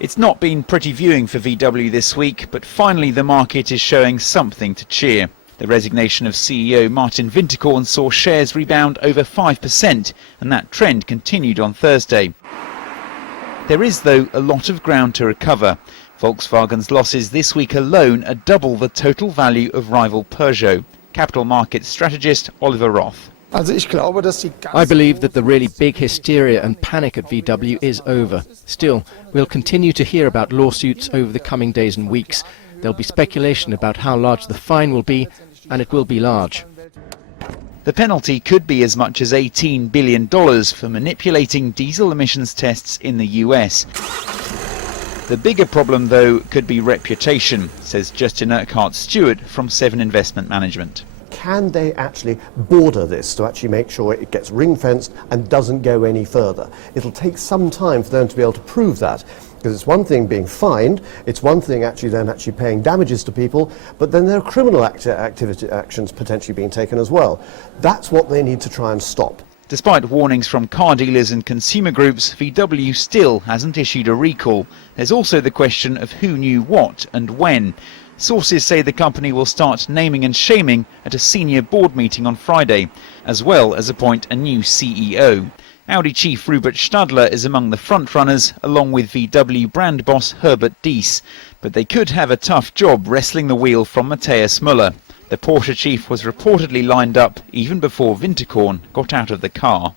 It's not been pretty viewing for VW this week, but finally the market is showing something to cheer. The resignation of CEO Martin Winterkorn saw shares rebound over 5%, and that trend continued on Thursday. There is, though, a lot of ground to recover. Volkswagen's losses this week alone are double the total value of rival Peugeot. Capital markets strategist Oliver Roth. I believe that the really big hysteria and panic at VW is over. Still, we'll continue to hear about lawsuits over the coming days and weeks. There'll be speculation about how large the fine will be, and it will be large. The penalty could be as much as $18 billion for manipulating diesel emissions tests in the US. The bigger problem, though, could be reputation, says Justin Urquhart-Stewart from Seven Investment Management. Can they actually border this to actually make sure it gets ring-fenced and doesn't go any further? It'll take some time for them to be able to prove that, because it's one thing being fined, it's one thing then actually paying damages to people, but then there are criminal actions potentially being taken as well. That's what they need to try and stop. Despite warnings from car dealers and consumer groups, VW still hasn't issued a recall. There's also the question of who knew what and when. Sources say the company will start naming and shaming at a senior board meeting on Friday, as well as appoint a new CEO. Audi chief Rupert Stadler is among the front-runners, along with VW brand boss Herbert Diess. But they could have a tough job wresting the wheel from Matthias Müller. The Porsche chief was reportedly lined up even before Winterkorn got out of the car.